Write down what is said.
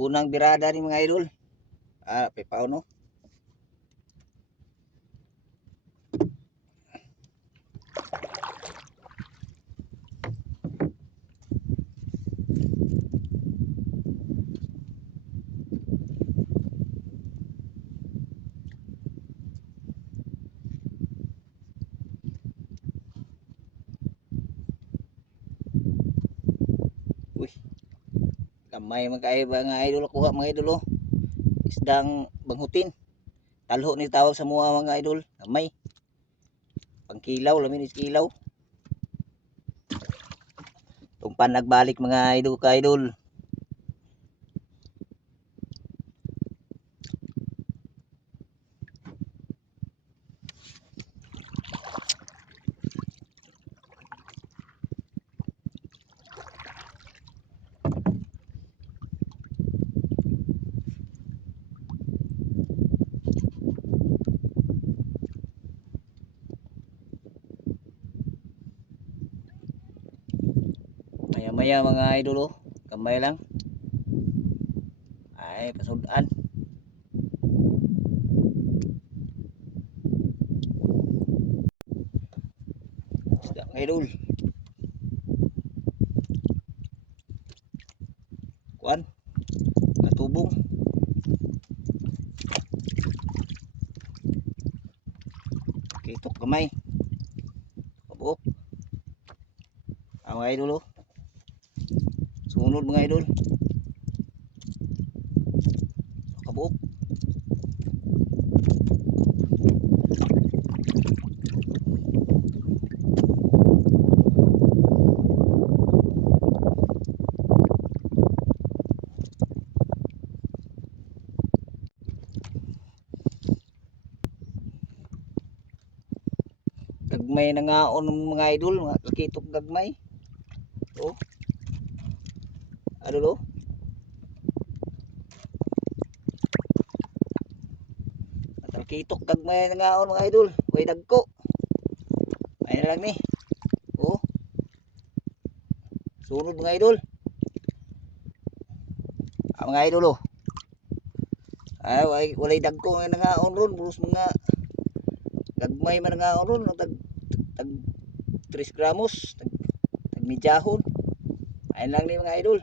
Unang birada ni mga idol. Pepaw no. Uy. Kamay mga idol kuha mga idol oh. Isdang banghutin. Talho ni tawag sa mga idol. Kamay. Pangkilaw lamin is kilaw. Tungpan nagbalik mga idol ka idol. Maya mga idol oh. Kamay lang. Ay pasudan. Isda mga idol. Kuan. Natubong. Kitok kamay. Kabuok. Mga idol oh. Sunod mga idol. Kabuok. Gagmay na nga on mga idol, mga kakitok gagmay. Oh. Ano lo? Kakitok gagmay na nga on mga idol. Way dagko. Ay na lang ni. Oh. Sunod mga idol. Mga idol oh. Ay walay dagko nga nga on ron, buros mga gagmay man nga on ron, tag 3 gramos, tag midyahon. Ay lang ni mga idol.